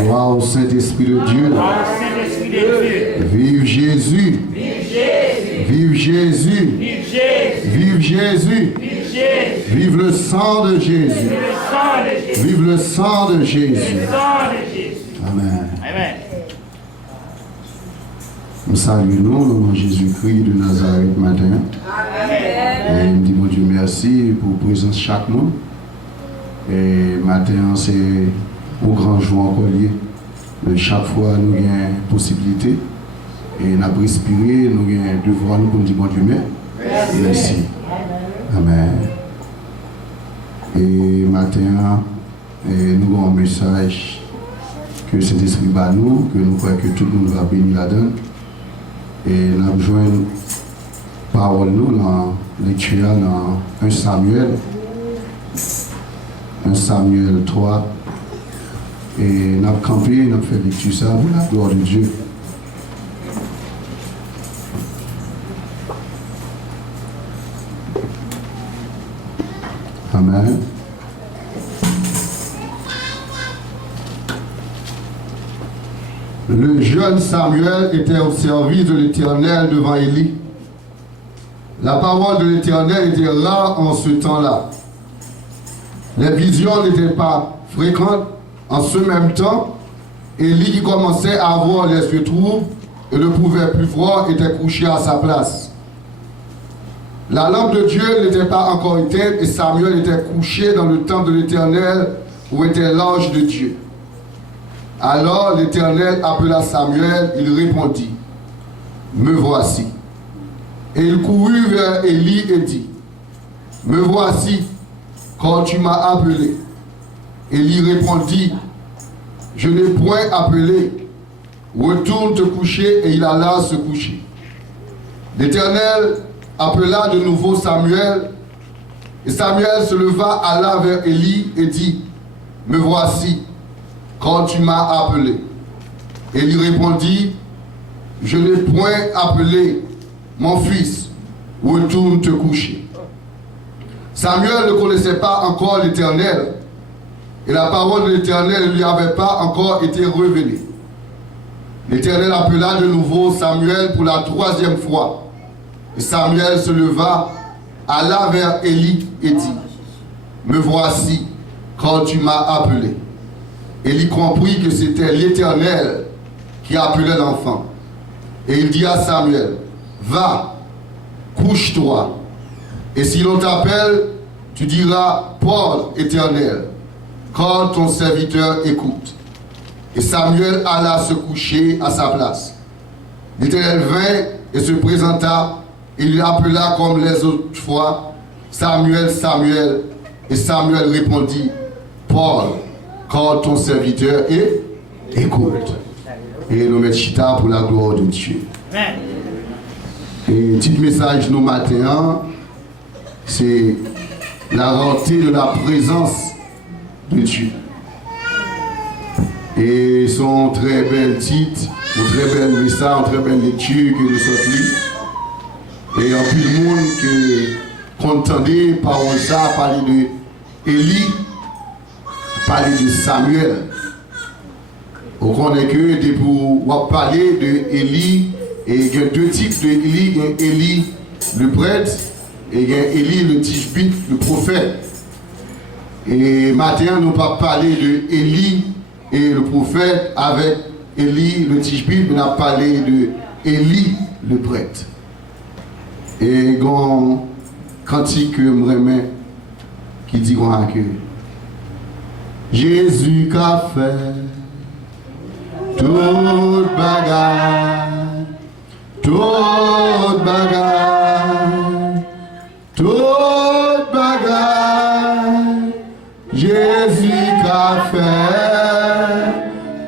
Gloire au Saint-Esprit de Dieu. Vive Jésus. Vive Jésus. Vive Jésus. Vive le sang de Jésus. Vive le sang de Jésus. Amen. Nous saluons nous, au nom de Jésus-Christ de Nazareth matin. Et nous disons Dieu merci pour la présence de chaque monde. Et matin, c'est au grand jour encore lié. Chaque fois, nous avons une possibilité. Et nous avons respiré, nous avons un devoir pour nous dire bon Dieu merci. Amen. Et matin, nous avons un message que cet esprit bat nous, que nous croyons que tout le monde va bénir là-dedans. Et nous avons besoin de parole nous dans la lecture dans 1 Samuel. 1 Samuel 3. Et nous avons campé, nous avons fait lecture ça pour la gloire de Dieu. Amen. Le jeune Samuel était au service de l'Éternel devant Élie. La parole de l'Éternel était rare en ce temps-là. Les visions n'étaient pas fréquentes. En ce même temps, Élie qui commençait à avoir les yeux troubles et ne pouvait plus voir était couché à sa place. La lampe de Dieu n'était pas encore éteinte et Samuel était couché dans le temple de l'Éternel où était l'ange de Dieu. Alors l'Éternel appela Samuel, il répondit, « Me voici. » Et il courut vers Élie et dit, « Me voici, quand tu m'as appelé. » Élie répondit, « Je n'ai point appelé. Retourne te coucher. » Et il alla se coucher. L'Éternel appela de nouveau Samuel, et Samuel se leva, alla vers Élie et dit, « Me voici, quand tu m'as appelé. » Élie répondit, « Je n'ai point appelé, mon fils, retourne te coucher. » Samuel ne connaissait pas encore l'Éternel, et la parole de l'Éternel ne lui avait pas encore été révélée. L'Éternel appela de nouveau Samuel pour la troisième fois. Et Samuel se leva, alla vers Élie et dit, « Me voici, quand tu m'as appelé. » Élie comprit que c'était l'Éternel qui appelait l'enfant. Et il dit à Samuel, « Va, couche-toi. Et si l'on t'appelle, tu diras, Paul, Éternel, quand ton serviteur écoute. » Et Samuel alla se coucher à sa place. L'Éternel vint et se présenta. Il l'appela comme les autres fois, « Samuel, Samuel. » Et Samuel répondit, « Paul, quand ton serviteur écoute. » Et nous mettons chita pour la gloire de Dieu. Et petit message nous matin, c'est la rentrée de la présence de Dieu. Et son très bel titre, un très bel message, une très belle lecture que nous sommes lus. Et en plus de monde qui entendait parole ça, parler de Élie, parler de Samuel. On connaît que pour parler de Élie, et il y a deux types d'Élie, il y a Élie le prêtre et il y a Élie le tishbite, le prophète. Et maintenant, nous ne pas parler de Élie et le prophète avec Élie le tishbite, mais on a parlé de Élie le prêtre. Et quand cantique me remet qui dit que Jésus qu'a fait toute bagarre, toute bagarre, toute bagarre. Jésus qu'a fait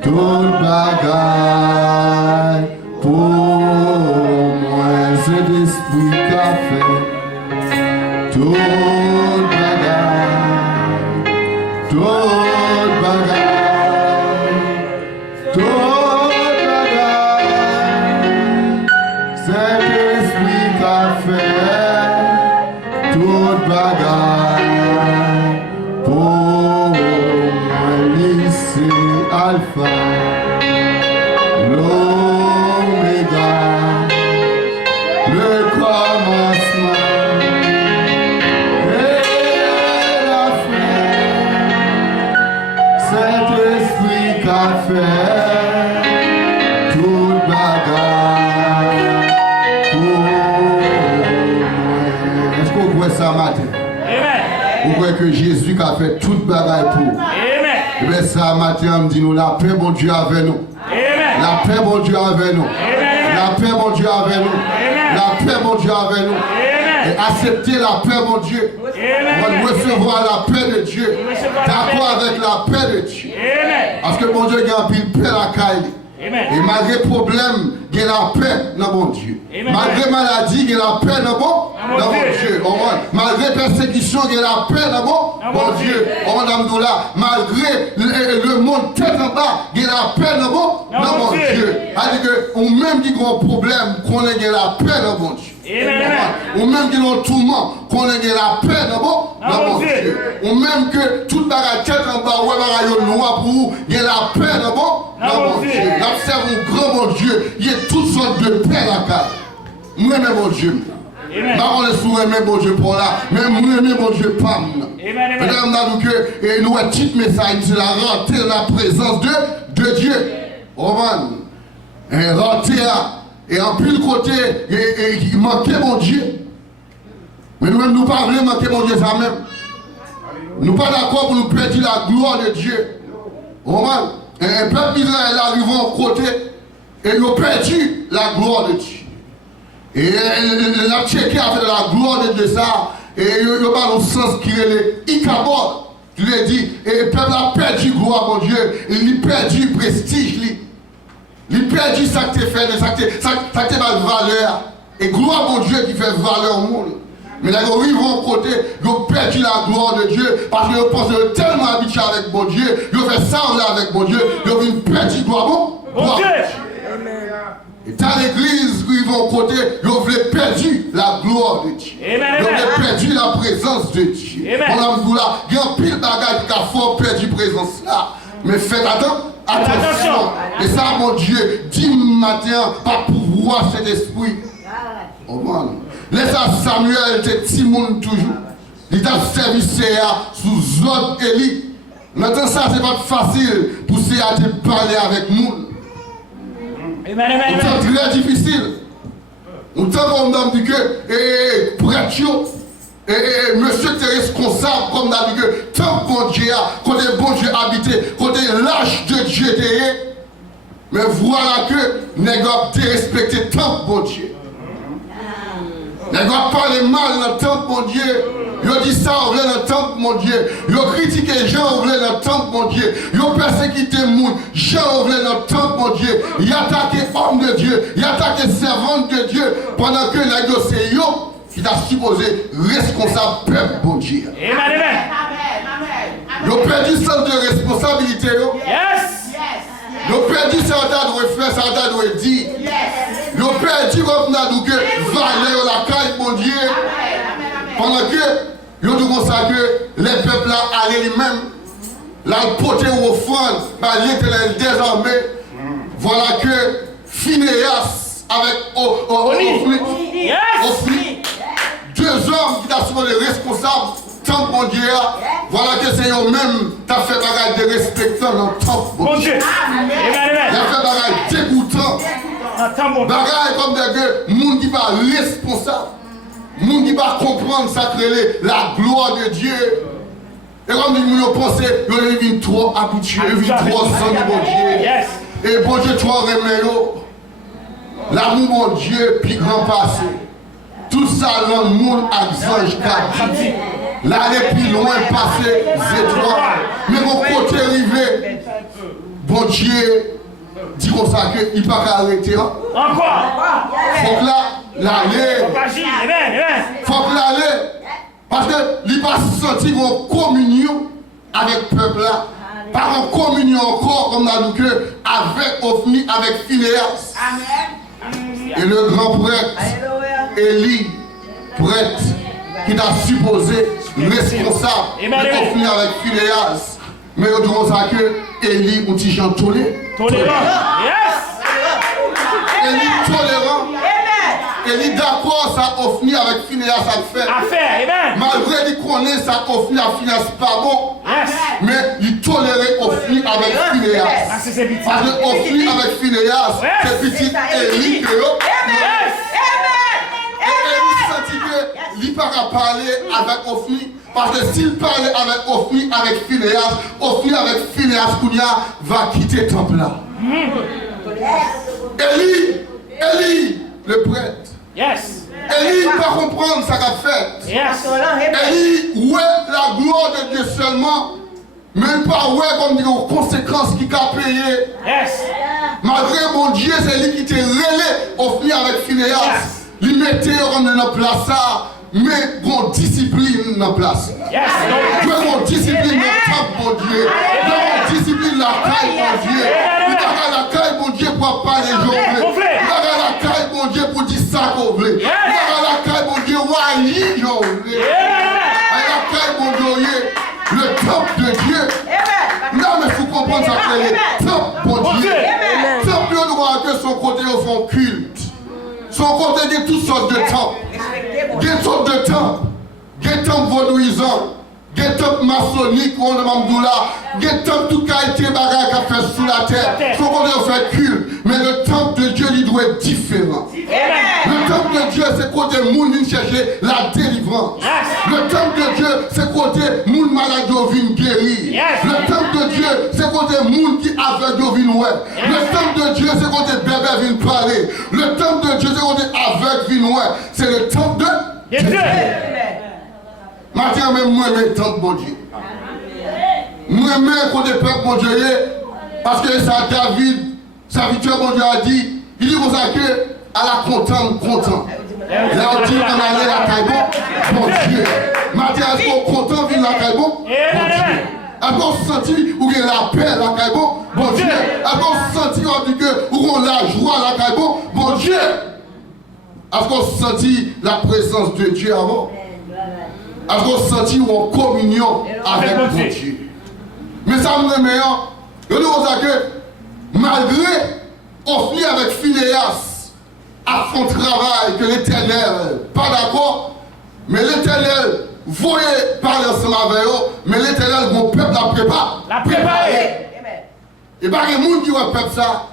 toute bagarre pour moi. C'est l'esprit qu'a fait toute bagarre, toute bagarre, toute bagarre. C'est l'esprit qu'a Alpha, l'Oméga, le commencement et la fin. Saint-Esprit qu'a fait toute bagarre pour moi. Est-ce qu'on voit ça matin? Vous voyez que Jésus a fait toute bagarre pour. Et bien ça matin, on dit nous la paix, bon Dieu avec nous. La paix, bon Dieu avec nous. La paix, bon Dieu avec nous. La paix, bon Dieu avec nous. Et accepter la paix, mon Dieu. On va recevoir la paix de Dieu. D'accord avec la paix de Dieu. Parce que mon Dieu, il y a un pile paix à la caille. Et malgré problème, il y a la paix dans mon Dieu. Malgré maladie, il y a la paix dans mon Dieu. Malgré persécution, il y a la paix dans mon Dieu. Malgré le monde tête en bas, il y a la paix dans mon Dieu. C'est-à-dire que, ou même qui a un problème, qu'on ait la paix dans mon Dieu. Ou même qui a un tourment, qu'on ait la paix dans mon Dieu. Ou même que toute bagarre tête en bas, ou bagarre noir pour vous, il y a la paix dans mon Dieu. Observe mon grand mon Dieu, il y a toutes sortes de paix là bas. Moi même mon Dieu. Pas on est sourd mais mon Dieu pour là, mais moi même mon Dieu pas. Peut-être on a dit que nous un petit message, c'est la rentrée la présence de Dieu. Roman. Rentrée et en plus le côté il manquait mon Dieu. Mais nous-mêmes nous pas vraiment manquer mon Dieu ça même. Nous pas d'accord pour nous perdre la gloire de Dieu. Roman. Un peuple d'Israël arrive en côté et ils ont perdu la gloire de Dieu. Et il a checké avec la gloire de Dieu ça. Et il a pas le sens qui est le Ichabod. Tu l'as dit, et le peuple a perdu gloire, mon Dieu. Il a perdu prestige. Il a perdu ça que tu fait, ça que tu as valeur. Et gloire, mon Dieu, qui fait valeur au monde. Mais là, ils arrivent en côté, ils ont perdu la gloire de Dieu parce qu'ils pensent tellement habitués avec mon Dieu, ils ont fait ça avec mon Dieu, ils ont une petite gloire. Bon Dieu. Et dans l'église, ils vont au côté, ils ont perdu la gloire de Dieu. Ils ont perdu la présence de Dieu. On a dit là, il y a un pile de bagages qui a fort perdu la présence là. Mais faites attention. Et ça, mon Dieu, dis matin, par pouvoir cet esprit. Oh man. Laisse Samuel était Timoun toujours. Il t'a servi sous autre élite. Maintenant, ça, c'est pas facile pour Séa de parler avec nous. C'est très difficile. On t'a comme d'homme dit que, prêtre, monsieur est responsable, comme d'homme dit que, tant bon Dieu, côté bon Dieu habité, côté l'âge de Dieu, mais voilà que, n'est pas respecté tant bon Dieu. Les gars parlent mal dans le temple, mon Dieu. Ils disent ça, on dans le temple, mon Dieu. Ils critiquent les gens, on dans le temple, mon Dieu. Ils persécutent les gens, on dans le temple, mon Dieu. Ils attaquent hommes de Dieu. Ils attaquent servantes de Dieu. Pendant que les gars, c'est eux qui t'a supposé responsable peuple, mon Dieu. Amen. Ils ont perdu le sens de responsabilité. Yes. Ils ont perdu ça, on doit faire, ça, on doit dire. Ils ont perdu comme on a dit que valeur la caille, mon Dieu. Pendant que, ils ont dit comme ça que les peuples allaient lui-même, la porter aux offrandes, l'éternel désormais. Voilà que Phinéas avec Ophni, deux hommes qui sont supposé responsables. Tant mon Dieu, voilà que c'est eux-mêmes qui ont fait bagage de respectant dans le temple. Mon Dieu. Il a fait bagage dégoûtant. Bagage comme des gens, monde qui va responsable. Monde qui va comprendre ça, la gloire de Dieu. Et comme nous pensons, ils viennent trop habitués, ils viennent trop sans mon Dieu. Et bon Dieu, toi, remets-le. L'amour, mon Dieu, puis grand passé. Tout ça, le monde a ange dit. L'aller plus loin, passer les étoiles. Mais mon côté arrivé, bon Dieu, dit comme ça qu'il ne peut pas arrêter. Encore. Faut que l'aller. Faut que l'aller. Parce qu'il n'a pas senti une communion avec le peuple là. Pas en communion encore, comme on a dit, avec Ophni, avec Phinéas. Et le grand prêtre, Élie, prêtre, qui t'a supposé responsable de conflit avec Phinéas. Mais on dit ça que Élie, on dit Jean tolérant. Tolérant. Yes. Élie tolérant. Élie d'accord, ça offre avec Phinéas ça fait. Affaire. Amen. Malgré qu'il connaît ça offre à Phinéas pas bon. Yes. Mais il tolérait offre avec Phinéas. Ah, c'est petit. Parce que offre avec Phinéas, c'est petit Élie que yo. Yes. Élie sentit que il ne peut pas parler avec Ophni. Parce que s'il parlait avec Ophni, avec Phinéas, Ophni avec Phinéas Kounia va quitter le temple là. Élie, le prêtre. Yes. Élie ne peut pas comprendre ce qu'il a fait. Yes. Élie, ouais, la gloire de Dieu seulement, même pas ouais comme des conséquences qu'il a payées. Yes. Malgré mon Dieu, c'est lui qui t'a relé Ophni avec Phinéas. Il mettait dans la place, mais bon discipline dans la place. Yes. Dieu bon discipline le temple, mon Dieu. Dieu bon discipline la caille, mon Dieu. Il a la caille, mon Dieu, pour pas les jours. Il a la caille, mon Dieu, pour dire ça qu'on veut. Il a la caille, mon Dieu, ouais, j'en veux. Il a la caille, mon Dieu, le temple de Dieu. Non, mais il faut comprendre ça, le temple, mon Dieu. Le temple, on doit que son côté au fond culte. Son côté de toutes sortes de temples. Des sortes de temples. Des temples vaudouisants. Des temples maçonniques, on demande là. Des temples tout qualité bagarre qu'a fait sous la terre. Son côté on fait culte. Mais le temple de Dieu, il doit être différent. Le temple de Dieu, c'est côté moun vient chercher la délivrance. Le temple de Dieu, c'est côté moun malade vient guérir. Le temple de Dieu, c'est côté moun qui aveugle vient ouais. Le temple de Dieu, c'est côté bébé vient parler. Le temple de Dieu, c'est côté aveugle vient ouais. C'est le temple de Dieu. Maintenant, même moi, je temple de Dieu. Moi-même, côté peuple, mon Dieu, parce que ça, David, serviteur, mon Dieu, a dit, il dit comme ça que, à la content. Là, on dit qu'on allait la caille, bon Dieu. Maintenant, est-ce qu'on content vient la caille, bon Dieu. Est-ce qu'on sentit où il y a la paix, la caille, bon Dieu. Est-ce qu'on sentit où on a la joie, la caille, bon Dieu. Est-ce qu'on sentit la présence de Dieu avant? Est-ce qu'on sentit où on communion avec mon Dieu? Mais ça me remet, je dis comme ça que, malgré Ophni avec Phinéas, à son travail, que l'Éternel, pas d'accord, mais l'Éternel voyait parler ensemble avec eux, mais l'Éternel, mon peuple, l'a préparé. Et pas les gens qui ont peuple ça.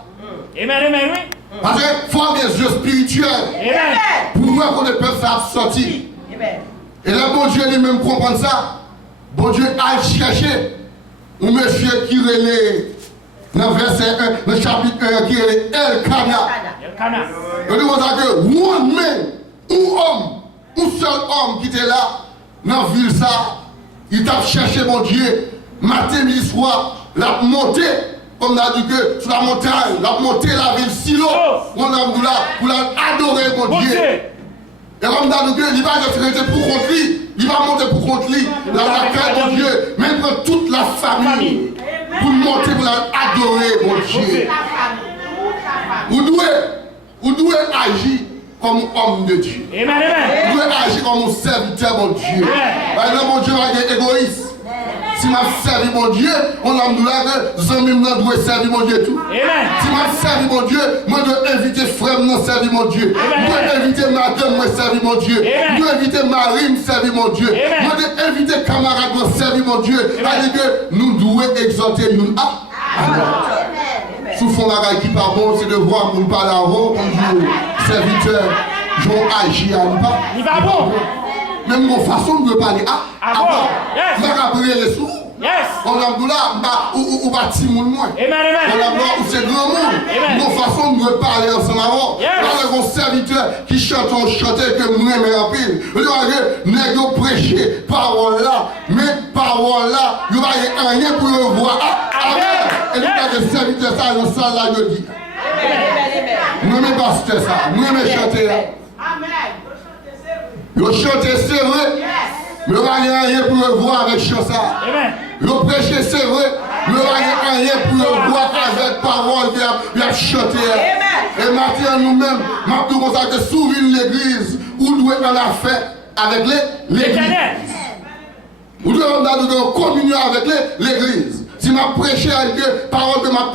Amen, oui. Parce qu'il faut avoir des yeux spirituels. Pour voir qu'on est peuple ça sorti. Et là, bon Dieu lui-même comprend ça. Bon Dieu a cherché un monsieur qui relève dans le verset 1, le chapitre 1, qui est Elkana. Je dis comme ça que one man, un seul homme qui était là, dans la ville, ça, il t'a cherché mon Dieu, matin, midi, soir, l'a monté, comme on a dit que sur la montagne, l'a monté la ville Silo, on a dit là, pour l'adorer mon Dieu. Et comme on a dit que il va être pour contre lui, il va monter pour contre lui, la caille mon Dieu, même pour toute la famille, pour monter pour l'adorer mon Dieu. Vous devez agir comme homme de Dieu. Vous devez agir comme un serviteur, mon Dieu. Par exemple, mon Dieu va être égoïste. Si je servi mon Dieu, on a dit que je dois servir mon Dieu tout. Si je servi mon Dieu, moi je dois inviter frère à servir mon Dieu. Je dois inviter madame à servir mon Dieu. Je dois inviter Marie à servir mon Dieu. Je dois inviter camarade à servir mon Dieu. C'est-à-dire que nous devons exhorter nous. Sous fond la qui pas bon, c'est de voir mon parler avant, bonjour, serviteur, j'en agis à nous pas. Il va bon. Même mon façon de parler, avant, je vais rappeler les sous. On a là, ou bâti mon moins. On a là, où c'est grand monde. Nos façons de parler ensemble avant. Là, les serviteurs qui chantent, on chantait que moi, mais en pile. Nous prêcher parole là, mais parole là, il va y rien pour le voir. Amen. Et nous avons des serviteurs, ça, dans ça là, je dis. Nous ne pasteur ça, nous ne chanter là. Amen. Vous chantez, c'est vrai, mais vous n'avez rien pour le voir avec chant ça. Vous prêchez, c'est vrai, mais vous n'avez rien pour le voir avec parole, bien chanter. Et maintenant, nous-mêmes, nous avons que souvent l'église, où nous devons en faire avec l'église. Nous devons avoir une communion avec l'église. Si m'a prêché à Dieu, parole de ma